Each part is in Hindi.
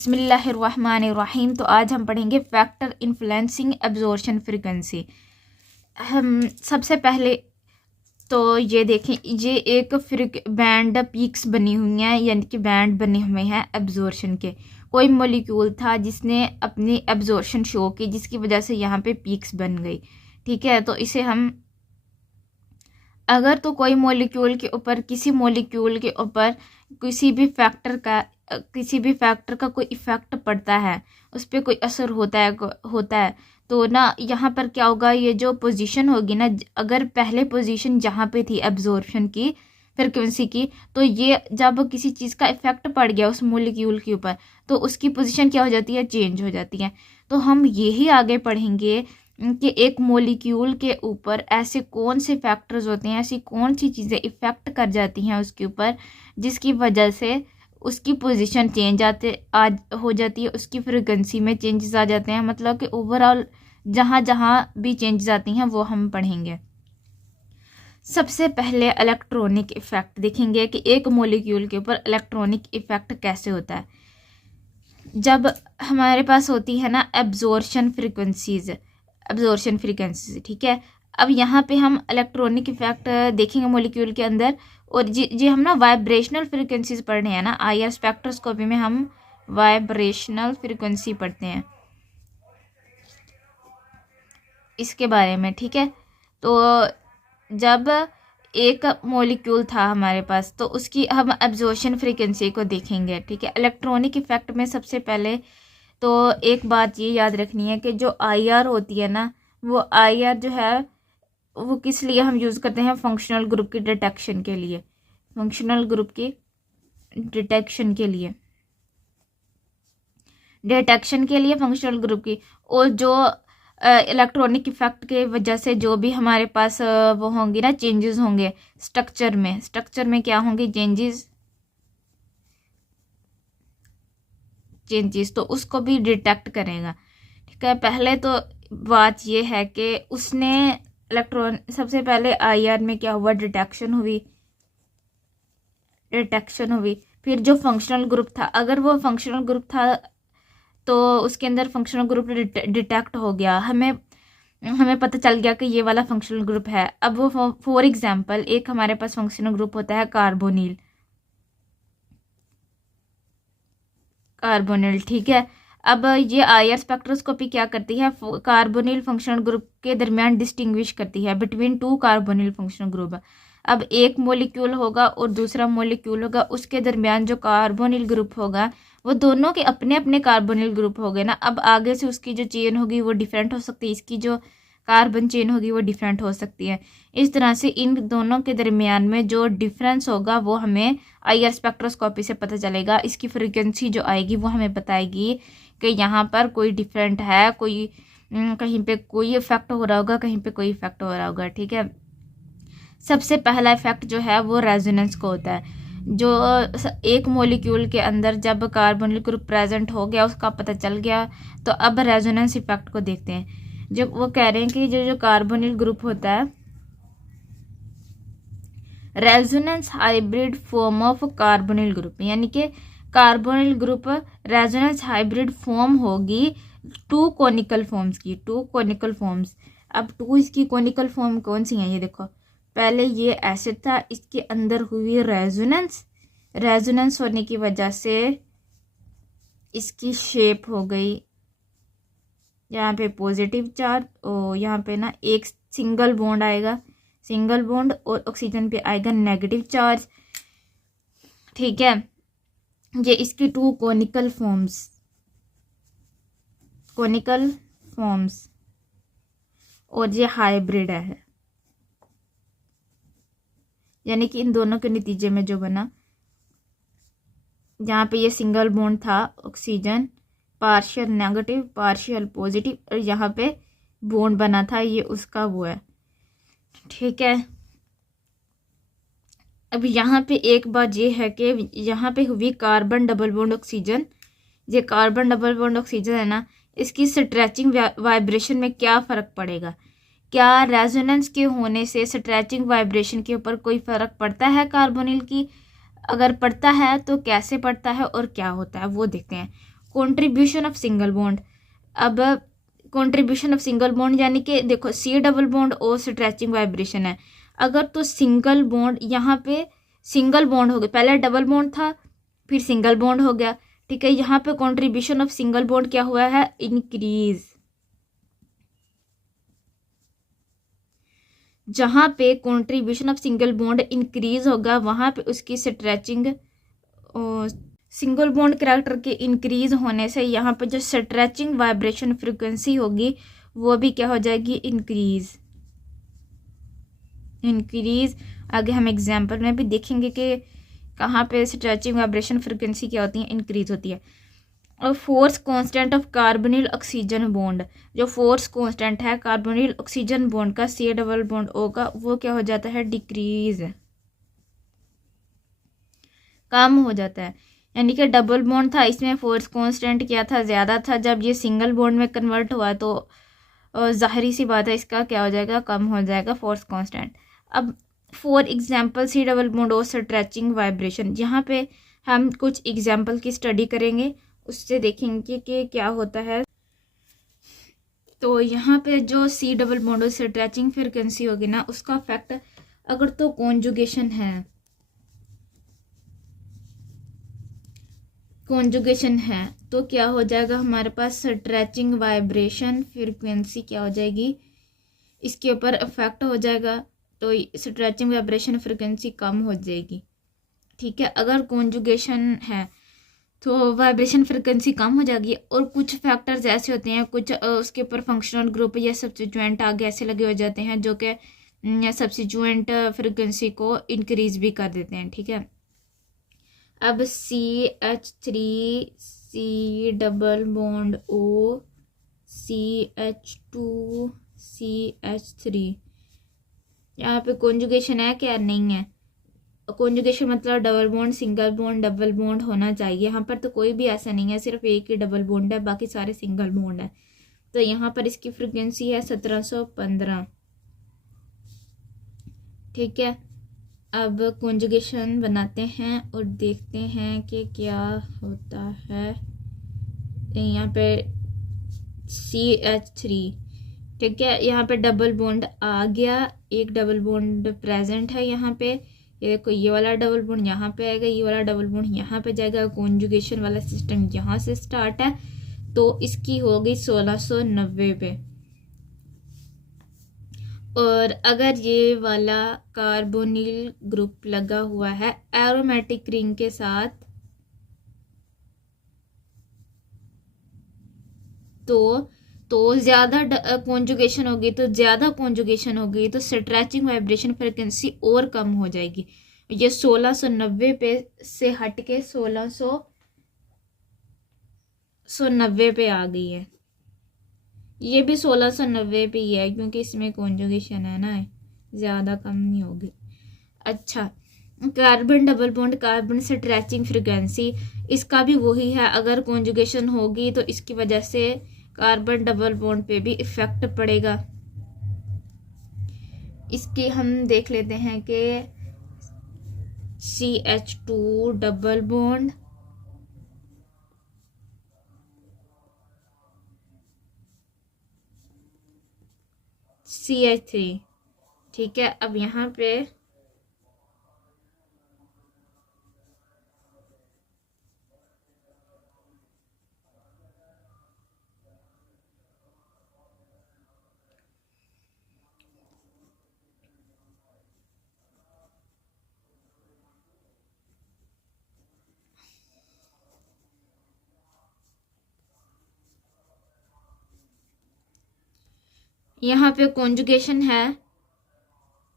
बिस्मिल्लाहिर्रहमानिर्रहीम। तो आज हम पढ़ेंगे फैक्टर इन्फ्लुएंसिंग एब्जॉर्प्शन फ्रीक्वेंसी। हम सबसे पहले तो ये देखें, ये एक बैंड पीक्स बनी हुई हैं, यानी कि बैंड बने हुए हैं एब्जॉर्प्शन के। कोई मॉलिक्यूल था जिसने अपनी एब्जॉर्प्शन शो की, जिसकी वजह से यहाँ पे पीक्स बन गई। ठीक है, तो इसे हम अगर तो कोई मॉलिक्यूल के ऊपर किसी भी फैक्टर का कोई इफ़ेक्ट पड़ता है, उस पर कोई असर होता है तो ना यहाँ पर क्या होगा, ये जो पोजीशन होगी ना, अगर पहले पोजीशन जहाँ पे थी एब्जॉर्प्शन की फ्रीक्वेंसी की, तो ये जब किसी चीज़ का इफ़ेक्ट पड़ गया उस मॉलिक्यूल के ऊपर, तो उसकी पोजीशन क्या हो जाती है, चेंज हो जाती है। तो हम यही आगे पढ़ेंगे कि एक मॉलिक्यूल के ऊपर ऐसे कौन से फैक्टर्स होते हैं, ऐसी कौन सी चीज़ें इफ़ेक्ट कर जाती हैं उसके ऊपर, जिसकी वजह से उसकी पोजीशन हो जाती है, उसकी फ्रीक्वेंसी में चेंजेस आ जाते हैं। मतलब कि ओवरऑल जहाँ जहाँ भी चेंजेस आती हैं वो हम पढ़ेंगे। सबसे पहले इलेक्ट्रॉनिक इफ़ेक्ट देखेंगे कि एक मॉलिक्यूल के ऊपर इलेक्ट्रॉनिक इफ़ेक्ट कैसे होता है। जब हमारे पास होती है ना एब्जॉर्प्शन फ्रीक्वेंसीज, ठीक है। अब यहाँ पे हम इलेक्ट्रॉनिक इफेक्ट देखेंगे मॉलिक्यूल के अंदर, और जी हम ना वाइब्रेशनल फ्रीक्वेंसीज पढ़ रहे हैं ना, IR स्पेक्ट्रोस्कोपी में हम वाइब्रेशनल फ्रीक्वेंसी पढ़ते हैं इसके बारे में। ठीक है, तो जब एक मॉलिक्यूल था हमारे पास, तो उसकी हम एब्जॉर्प्शन फ्रीक्वेंसी को देखेंगे। ठीक है, इलेक्ट्रॉनिक इफेक्ट में सबसे पहले तो एक बात ये याद रखनी है कि जो IR होती है ना, वो IR जो है वो किस लिए हम यूज़ करते हैं, फंक्शनल ग्रुप की डिटेक्शन के लिए, फंक्शनल ग्रुप की डिटेक्शन के लिए, फंक्शनल ग्रुप की। और जो इलेक्ट्रॉनिक इफेक्ट के वजह से जो भी हमारे पास वो होंगी ना, चेंजेस होंगे स्ट्रक्चर में क्या होंगे, चेंजेस, तो उसको भी डिटेक्ट करेगा। ठीक है, पहले तो बात ये है कि उसने सबसे पहले IR में क्या हुआ, डिटेक्शन हुई। फिर जो फंक्शनल ग्रुप था, अगर वो फंक्शनल ग्रुप था तो उसके अंदर फंक्शनल ग्रुप डिटेक्ट हो गया, हमें पता चल गया कि ये वाला फंक्शनल ग्रुप है। अब वो फॉर एग्जांपल एक हमारे पास फंक्शनल ग्रुप होता है कार्बोनिल। ठीक है, अब ये IR स्पेक्ट्रोस्कोपी क्या करती है, कार्बोनिल फंक्शनल ग्रुप के दरमियान डिस्टिंग्विश करती है between two carbonyl functional group. अब एक मॉलिक्यूल होगा और दूसरा मॉलिक्यूल होगा, उसके दरमियान जो कार्बोनिल ग्रुप होगा, वो दोनों के अपने अपने कार्बोनिल ग्रुप हो गए ना। अब आगे से उसकी जो चेन होगी वो डिफरेंट हो सकती है, इसकी जो कार्बन चेन होगी वो डिफरेंट हो सकती है। इस तरह से इन दोनों के दरमियान में जो डिफरेंस होगा वो हमें IR स्पेक्ट्रोस्कोपी से पता चलेगा। इसकी फ्रीक्वेंसी जो आएगी वो हमें बताएगी कि यहाँ पर कोई डिफरेंट है, कोई कहीं पे कोई इफेक्ट हो रहा होगा, कहीं पे कोई इफेक्ट हो रहा होगा। ठीक है, सबसे पहला इफेक्ट जो है वो रेजोनेंस को होता है। जो एक मॉलिक्यूल के अंदर जब कार्बोनिल ग्रुप प्रेजेंट हो गया, उसका पता चल गया, तो अब रेजोनेंस इफेक्ट को देखते हैं। जो वो कह रहे हैं कि जो कार्बोनिल ग्रुप होता है, resonance hybrid form of carbonyl group, यानी कि carbonyl group resonance hybrid form होगी टू कॉनिकल फॉर्म्स। अब टू इसकी कॉनिकल फॉर्म कौन सी हैं, ये देखो, पहले ये एसिड था, इसके अंदर हुई रेजोनेंस होने की वजह से इसकी शेप हो गई, यहाँ पे पॉजिटिव चार्ज, और यहाँ पे ना एक सिंगल बॉन्ड आएगा, और ऑक्सीजन पे आएगा नेगेटिव चार्ज। ठीक है, ये इसकी टू कॉनिकल फॉर्म्स और ये हाइब्रिड है, यानी कि इन दोनों के नतीजे में जो बना, यहाँ पे ये सिंगल बॉन्ड था, oxygen partial negative partial positive, और यहाँ पे बॉन्ड बना था, ये उसका वो है। ठीक है, अब यहाँ पे एक बात ये है कि यहाँ पे हुई कार्बन डबल बॉन्ड ऑक्सीजन, ये कार्बन डबल बॉन्ड ऑक्सीजन है ना, इसकी स्ट्रेचिंग वाइब्रेशन में क्या फ़र्क पड़ेगा, क्या रेजोनेंस के होने से स्ट्रेचिंग वाइब्रेशन के ऊपर कोई फ़र्क पड़ता है कार्बोनिल की, अगर पड़ता है तो कैसे पड़ता है और क्या होता है वो देखते हैं। Contribution of single bond. अब कंट्रीब्यूशन ऑफ सिंगल बॉन्ड यानी कि देखो सी डबल बॉन्ड और स्ट्रेचिंग वाइब्रेशन है। अगर तो सिंगल बॉन्ड यहाँ पे सिंगल बॉन्ड हो गया, पहले डबल बॉन्ड था फिर सिंगल बॉन्ड हो गया, ठीक है। यहाँ पे कंट्रीब्यूशन ऑफ सिंगल बॉन्ड क्या हुआ है, इंक्रीज। जहाँ पे contribution of single bond increase होगा वहाँ पे उसकी स्ट्रेचिंग, सिंगल बॉन्ड कैरेक्टर के इंक्रीज होने से यहाँ पे जो स्ट्रेचिंग वाइब्रेशन फ्रिक्वेंसी होगी वो भी क्या हो जाएगी, इंक्रीज। आगे हम एग्जाम्पल में भी देखेंगे कि कहाँ पे स्ट्रेचिंग वाइब्रेशन फ्रिक्वेंसी क्या होती है, इंक्रीज होती है। और force constant of carbonyl oxygen bond, जो फोर्स कांस्टेंट है कार्बोनिल ऑक्सीजन बॉन्ड का सी डबल बॉन्ड ओ का, वो क्या हो जाता है, डिक्रीज, कम हो जाता है। यानी कि डबल बॉन्ड था, इसमें फोर्स कांस्टेंट क्या था, ज़्यादा था। जब ये सिंगल बॉन्ड में कन्वर्ट हुआ तो ज़ाहिरी सी बात है इसका क्या हो जाएगा, कम हो जाएगा फोर्स कांस्टेंट। अब for example C double bond और स्ट्रेचिंग वाइब्रेशन, यहाँ पे हम कुछ एग्जांपल की स्टडी करेंगे, उससे देखेंगे कि क्या होता है। तो यहाँ पे जो सी डबल बॉन्ड और स्ट्रेचिंग फ्रिक्वेंसी होगी ना, उसका इफेक्ट अगर तो कॉन्जुगेशन है तो क्या हो जाएगा, हमारे पास स्ट्रेचिंग वाइब्रेशन फ्रिक्वेंसी क्या हो जाएगी, इसके ऊपर इफेक्ट हो जाएगा। तो स्ट्रेचिंग वाइब्रेशन फ्रिक्वेंसी कम हो जाएगी, ठीक है। अगर कॉन्जुगेशन है तो वाइब्रेशन फ्रिक्वेंसी कम हो जाएगी। और कुछ फैक्टर्स ऐसे होते हैं, कुछ उसके ऊपर फंक्शनल ग्रुप या सब्स्टिट्यूएंट आगे ऐसे लगे हो जाते हैं जो कि सब्स्टिट्यूएंट फ्रिक्वेंसी को इंक्रीज भी कर देते हैं, ठीक है। अब CH3 C double bond O CH2 CH3, यहाँ पे कॉन्जुगेशन है क्या, नहीं है। कॉन्जुगेशन मतलब double bond, single bond, double bond होना चाहिए। यहाँ पर तो कोई भी ऐसा नहीं है, सिर्फ एक ही डबल बॉन्ड है, बाकी सारे सिंगल बॉन्ड है। तो यहाँ पर इसकी फ्रिक्वेंसी है 1715, ठीक है। अब कॉन्जुगेशन बनाते हैं और देखते हैं कि क्या होता है। यहाँ पे CH3, ठीक है, यहाँ पे डबल बॉन्ड आ गया, एक डबल बॉन्ड प्रेजेंट है यहाँ पे। ये देखो, ये वाला डबल बॉन्ड यहाँ पे आएगा, ये वाला डबल बॉन्ड यहाँ पे जाएगा। कॉन्जुगेशन वाला सिस्टम यहाँ से स्टार्ट है, तो इसकी हो गई 1690 पे। और अगर ये वाला कार्बोनिल ग्रुप लगा हुआ है एरोमेटिक रिंग के साथ, तो ज़्यादा कॉन्जुगेशन होगी, तो स्ट्रेचिंग वाइब्रेशन फ्रिक्वेंसी और कम हो जाएगी। ये 1690 पे से हट के 1690 पे आ गई है। ये भी 1690 पे ही है क्योंकि इसमें कॉन्जुगेशन है ना, ज़्यादा कम नहीं होगी। अच्छा, carbon double bond carbon stretching frequency, इसका भी वही है। अगर कॉन्जुगेशन होगी तो इसकी वजह से कार्बन डबल बॉन्ड पे भी इफेक्ट पड़ेगा। इसके हम देख लेते हैं कि CH2 डबल बॉन्ड CH3, ठीक है। अब यहाँ पे कॉन्जुगेशन है,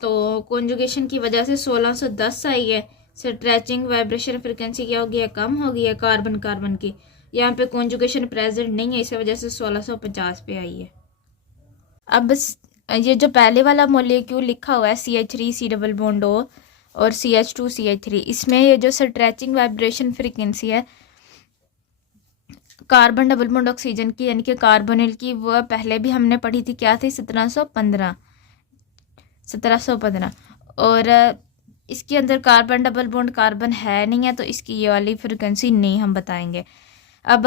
तो कॉन्जुगेशन की वजह से 1610 आई है। स्ट्रेचिंग वाइब्रेशन फ्रिक्वेंसी क्या हो गई है, कम हो गई है कार्बन की। यहाँ पे कॉन्जुगेशन प्रेजेंट नहीं है, इस वजह से 1650 पे आई है। अब ये जो पहले वाला मॉलिक्यूल लिखा हुआ है CH3 C double bond O और CH2 CH3, इसमें ये जो स्ट्रेचिंग वाइब्रेशन फ्रिक्वेंसी है कार्बन डबल बॉन्ड ऑक्सीजन की यानी कि कार्बोनिल की, वो पहले भी हमने पढ़ी थी, क्या थी, 1715। और इसके अंदर कार्बन डबल बॉन्ड कार्बन है नहीं है, तो इसकी ये वाली फ्रिक्वेंसी नहीं हम बताएंगे। अब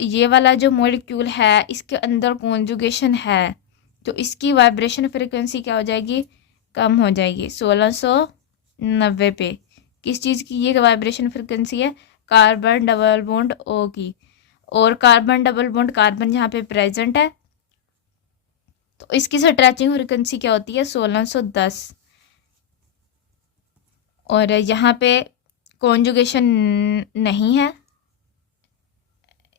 ये वाला जो मॉलिक्यूल है इसके अंदर कॉन्जुगेशन है तो इसकी वाइब्रेशन फ्रिक्वेंसी क्या हो जाएगी, कम हो जाएगी 1690 पे। किस चीज़ की ये वाइब्रेशन फ्रिक्वेंसी है, कार्बन डबल बॉन्ड ओ की। और कार्बन डबल बॉन्ड कार्बन यहाँ पे प्रेजेंट है तो इसकी स्ट्रेचिंग फ्रिक्वेंसी क्या होती है 1610। और यहाँ पे कॉन्जुगेशन नहीं है,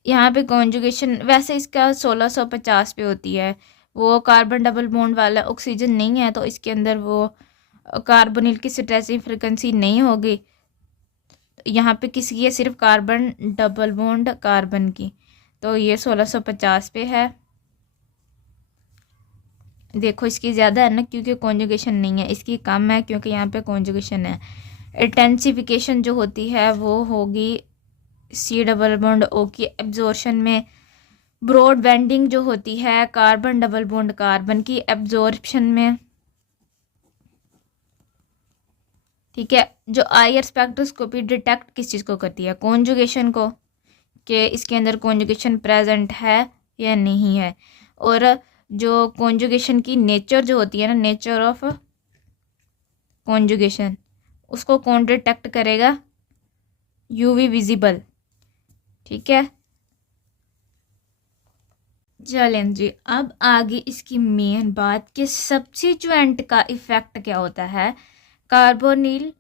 यहाँ पे कॉन्जुगेशन वैसे इसका 1650 पे होती है। वो कार्बन डबल बॉन्ड वाला ऑक्सीजन नहीं है तो इसके अंदर वो कार्बोनिल की स्ट्रेचिंग फ्रिक्वेंसी नहीं होगी। यहाँ पे किसकी है, सिर्फ कार्बन डबल बॉन्ड कार्बन की, तो ये 1650 पे है। देखो इसकी ज़्यादा है ना क्योंकि कॉन्जुगेशन नहीं है, इसकी कम है क्योंकि यहाँ पे कॉन्जुगेशन है। इंटेंसिफिकेशन जो होती है वो होगी सी डबल बॉन्ड ओ की एब्जॉर्शन में। ब्रॉड बेंडिंग जो होती है कार्बन डबल बॉन्ड कार्बन की एब्जॉर्प्शन में। ठीक है, जो आईआर स्पेक्ट्रोस्कोपी डिटेक्ट किस चीज़ को करती है, कॉन्जुगेशन को, कि इसके अंदर कॉन्जुगेशन प्रेजेंट है या नहीं है। और जो कॉन्जुगेशन की नेचर जो होती है ना, नेचर ऑफ कॉन्जुगेशन, उसको कौन डिटेक्ट करेगा, यूवी विजिबल। ठीक है, चलें जी अब आगे इसकी मेन बात कि सब्स्टिट्यूएंट का इफेक्ट क्या होता है कार्बोनिल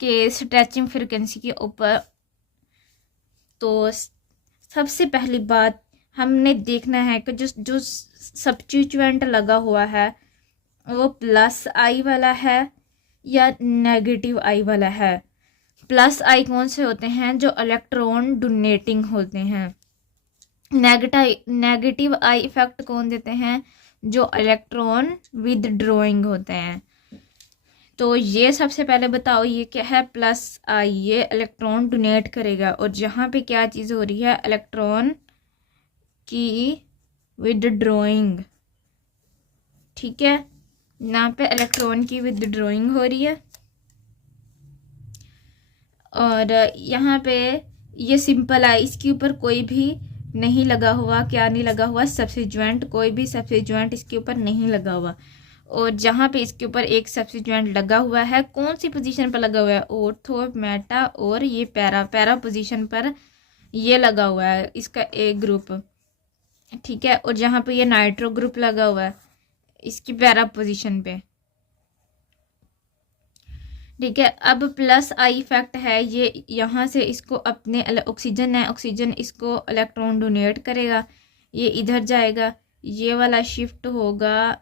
के स्ट्रेचिंग फ्रिक्वेंसी के ऊपर। तो सबसे पहली बात हमने देखना है कि जो सब्स्टिट्यूएंट लगा हुआ है वो प्लस आई वाला है या नेगेटिव आई वाला है। प्लस आई कौन से होते हैं, जो इलेक्ट्रॉन डोनेटिंग होते हैं। नेगेटिव आई इफेक्ट कौन देते हैं, जो इलेक्ट्रॉन विदड्रॉइंग होते हैं। तो ये सबसे पहले बताओ ये क्या है, प्लस आई, ये इलेक्ट्रॉन डोनेट करेगा। और जहाँ पे क्या चीज़ हो रही है, इलेक्ट्रॉन की विदड्रॉइंग। ठीक है, यहाँ पे इलेक्ट्रॉन की विदड्रॉइंग हो रही है। और यहाँ पे ये सिंपल आई, इसके ऊपर कोई भी नहीं लगा हुआ, क्या नहीं लगा हुआ, सब्स्टिट्यूएंट, कोई भी सब्स्टिट्यूएंट इसके ऊपर नहीं लगा हुआ। और जहाँ पे इसके ऊपर एक सब्स्टिट्यूएंट लगा हुआ है, कौन सी पोजीशन पर लगा हुआ है, ऑर्थो, मेटा और ये पैरा पोजीशन पर ये लगा हुआ है इसका एक ग्रुप। ठीक है, और जहाँ पे ये नाइट्रो ग्रुप लगा हुआ है इसकी पैरा पोजीशन पे। ठीक है, अब प्लस आई इफेक्ट है, ये यहाँ से इसको अपने ऑक्सीजन है, ऑक्सीजन इसको इलेक्ट्रॉन डोनेट करेगा, ये इधर जाएगा, ये वाला शिफ्ट होगा,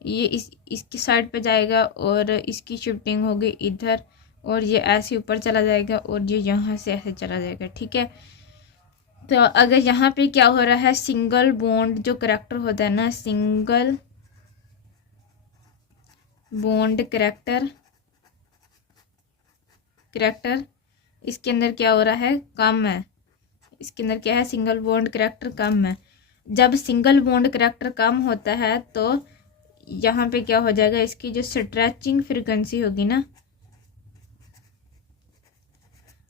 ये इसकी साइड पे जाएगा और इसकी शिफ्टिंग होगी इधर, और ये ऐसे ऊपर चला जाएगा और ये यहाँ से ऐसे चला जाएगा। ठीक है, तो अगर यहाँ पे क्या हो रहा है, सिंगल बॉन्ड जो करैक्टर होता है ना, सिंगल बॉन्ड करैक्टर इसके अंदर क्या हो रहा है, कम है। इसके अंदर क्या है, सिंगल बॉन्ड करैक्टर कम है। जब सिंगल बॉन्ड करैक्टर कम होता है तो यहाँ पे क्या हो जाएगा, इसकी जो स्ट्रेचिंग फ्रीक्वेंसी होगी ना,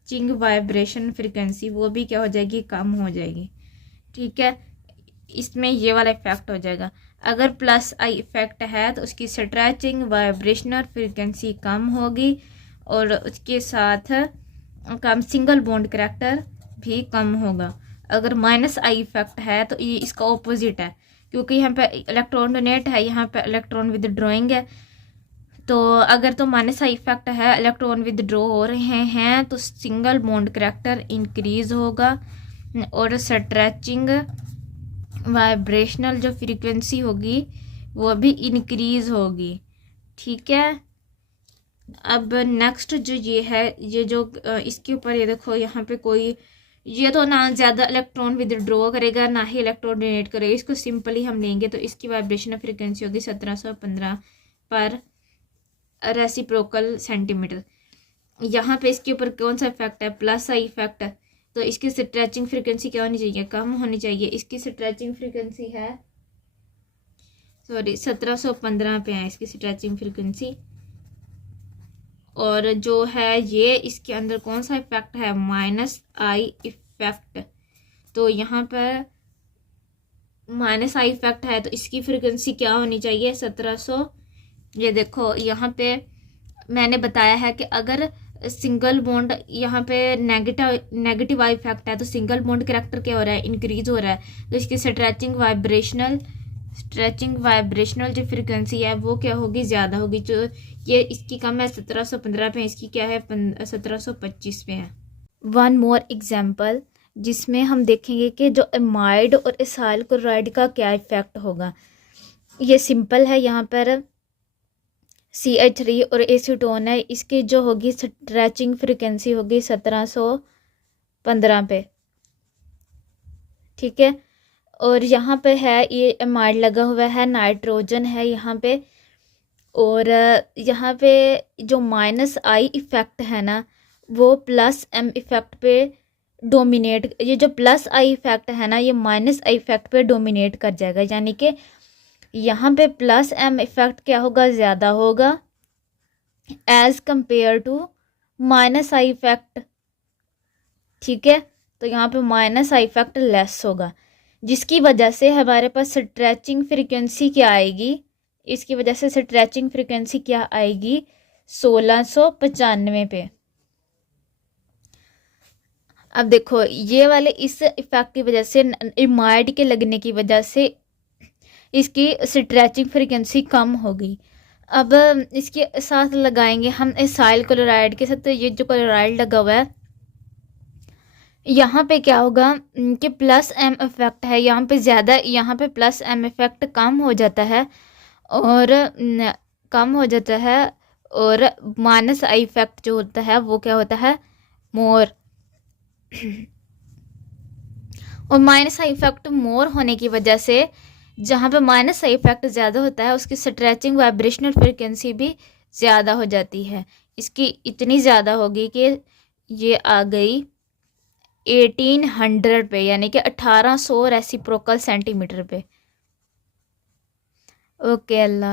चिंग वाइब्रेशन फ्रीक्वेंसी, वो भी क्या हो जाएगी, कम हो जाएगी। ठीक है, इसमें ये वाला इफेक्ट हो जाएगा। अगर प्लस आई इफेक्ट है तो उसकी स्ट्रेचिंग वाइब्रेशनल फ्रीक्वेंसी कम होगी और उसके साथ कम सिंगल बॉन्ड करैक्टर भी कम होगा। अगर माइनस आई इफेक्ट है तो ये इसका ऑपोजिट है, क्योंकि यहाँ पे इलेक्ट्रॉन डोनेट है, यहाँ पे इलेक्ट्रॉन विदड्रॉइंग है। तो अगर तो माइनस आई इफेक्ट है, इलेक्ट्रॉन विदड्रॉ हो रहे हैं, तो सिंगल बॉन्ड करैक्टर इंक्रीज होगा और स्ट्रेचिंग वाइब्रेशनल जो फ्रीक्वेंसी होगी वो भी इंक्रीज होगी। ठीक है, अब नेक्स्ट जो ये है, ये जो इसके ऊपर ये देखो, यहाँ पे कोई ये तो ना ज़्यादा इलेक्ट्रॉन विदड्रॉ करेगा ना ही इलेक्ट्रॉन डोनेट करेगा, इसको सिंपली हम लेंगे तो इसकी वाइब्रेशन फ्रीक्वेंसी होगी 1715 पर रेसिप्रोकल सेंटीमीटर। यहाँ पे इसके ऊपर कौन सा इफेक्ट है, प्लस आई इफेक्ट है, तो इसकी स्ट्रेचिंग फ्रीक्वेंसी क्या होनी चाहिए, कम होनी चाहिए। इसकी स्ट्रेचिंग फ्रीक्वेंसी है 1715 पे है इसकी स्ट्रेचिंग फ्रीक्वेंसी। और जो है ये इसके अंदर कौन सा इफेक्ट है, माइनस आई इफेक्ट, तो यहाँ पर माइनस आई इफेक्ट है, तो इसकी फ्रिक्वेंसी क्या होनी चाहिए, 1700। ये देखो यहाँ पे मैंने बताया है कि अगर सिंगल बॉन्ड यहाँ पे नेगेटिव आई इफेक्ट है, तो सिंगल बॉन्ड करैक्टर क्या हो रहा है, इंक्रीज हो रहा है। तो इसकी स्ट्रेचिंग वाइब्रेशनल जो फ्रिक्वेंसी है वो क्या होगी, ज़्यादा होगी। जो ये इसकी कम है 1715 पे, इसकी क्या है 1725 पे है। वन मोर एग्जाम्पल जिसमें हम देखेंगे कि जो एमाइड और इसाइल क्लोराइड का क्या इफेक्ट होगा। ये सिंपल है, यहाँ पर CH3 और एसीटोन है, इसकी जो होगी स्ट्रेचिंग फ्रिक्वेंसी होगी 1715 पे, ठीक है। और यहाँ पे है ये एमाइड लगा हुआ है, नाइट्रोजन है यहाँ पे, और यहाँ पे जो माइनस आई इफेक्ट है ना वो प्लस एम इफेक्ट पे डोमिनेट, ये जो प्लस आई इफेक्ट है ना ये माइनस आई इफेक्ट पे डोमिनेट कर जाएगा, यानी कि यहाँ पे प्लस एम इफेक्ट क्या होगा, ज़्यादा होगा as compared to minus I effect, ठीक है। तो यहाँ पे माइनस आई इफेक्ट लेस होगा, जिसकी वजह से हमारे पास स्ट्रेचिंग फ्रिक्वेंसी क्या आएगी, इसकी वजह से स्ट्रेचिंग फ्रिक्वेंसी क्या आएगी 1695 पे। अब देखो ये वाले इस इफेक्ट की वजह से, इमाइड के लगने की वजह से इसकी स्ट्रेचिंग फ्रिक्वेंसी कम होगी। अब इसके साथ लगाएंगे हम इसाइल क्लोराइड के साथ, तो ये जो क्लोराइड लगा हुआ है यहाँ पे क्या होगा कि प्लस एम इफेक्ट है, यहाँ पे ज़्यादा, यहाँ पे प्लस एम इफेक्ट कम हो जाता है, और कम हो जाता है, और माइनस आई इफेक्ट जो होता है वो क्या होता है, मोर। और माइनस आई इफेक्ट मोर होने की वजह से, जहाँ पे माइनस आई इफेक्ट ज़्यादा होता है उसकी स्ट्रेचिंग वाइब्रेशनल फ्रिक्वेंसी भी ज़्यादा हो जाती है। इसकी इतनी ज़्यादा होगी कि ये आ गई 1800 पे, यानी कि 1800 रेसिप्रोकल सेंटीमीटर पे। ओके, अल्लाह।